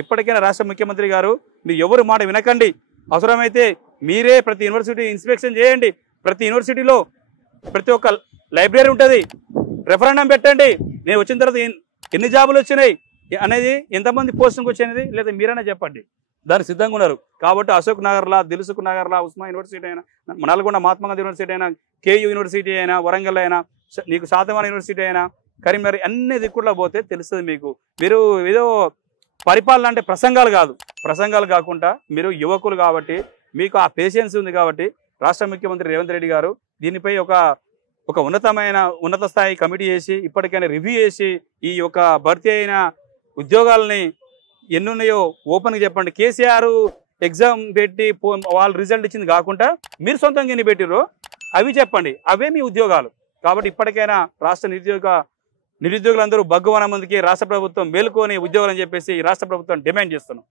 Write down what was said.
ఇప్పటికైనా రాష్ట్ర ముఖ్యమంత్రి గారు మీరు ఎవరు మాట వినకండి. అవసరమైతే మీరే ప్రతి యూనివర్సిటీ ఇన్స్పెక్షన్ చేయండి. ప్రతి యూనివర్సిటీలో ప్రతి ఒక్క లైబ్రరీ ఉంటుంది, రెఫరెండం పెట్టండి. నేను వచ్చిన తర్వాత ఎన్ని జాబులు వచ్చినాయి అనేది, ఎంతమంది పోస్టింగ్ వచ్చినది లేదా మీరైనా చెప్పండి. దానికి సిద్ధంగా ఉన్నారు. కాబట్టి అశోక్ నగర్లా, దిల్సుఖ్ నగర్లా, ఉస్మా యూనివర్సిటీ అయినా, నల్గొండ మహాత్మా గాంధీ యూనివర్సిటీ అయినా, కేయూ యూనివర్సిటీ అయినా, వరంగల్ అయినా, నీకు శాతవాహన యూనివర్సిటీ అయినా, కరీంనగర్ అన్ని దిక్కుల్లో పోతే తెలుస్తుంది మీకు. మీరు ఏదో పరిపాలన అంటే ప్రసంగాలు కాదు, ప్రసంగాలు కాకుండా మీరు యువకులు కాబట్టి మీకు ఆ పేషెన్స్ ఉంది కాబట్టి రాష్ట్ర ముఖ్యమంత్రి రేవంత్ రెడ్డి గారు దీనిపై ఒక ఉన్నత స్థాయి కమిటీ చేసి ఇప్పటికైనా రివ్యూ చేసి ఈ యొక్క భర్తీ అయిన ఉద్యోగాలని ఎన్నున్నాయో ఓపెన్గా చెప్పండి. కేసీఆర్ ఎగ్జామ్ పెట్టి వాళ్ళు రిజల్ట్ ఇచ్చింది కాకుండా మీరు సొంతంగా ఎన్ని పెట్టిరో అవి చెప్పండి, అవే మీ ఉద్యోగాలు. కాబట్టి ఇప్పటికైనా రాష్ట్ర నిరుద్యోగులందరూ బగ్గువన మందికి రాష్ట్ర ప్రభుత్వం మేలుకొని ఉద్యోగాలని చెప్పేసి రాష్ట్ర ప్రభుత్వం డిమాండ్ చేస్తున్నాం.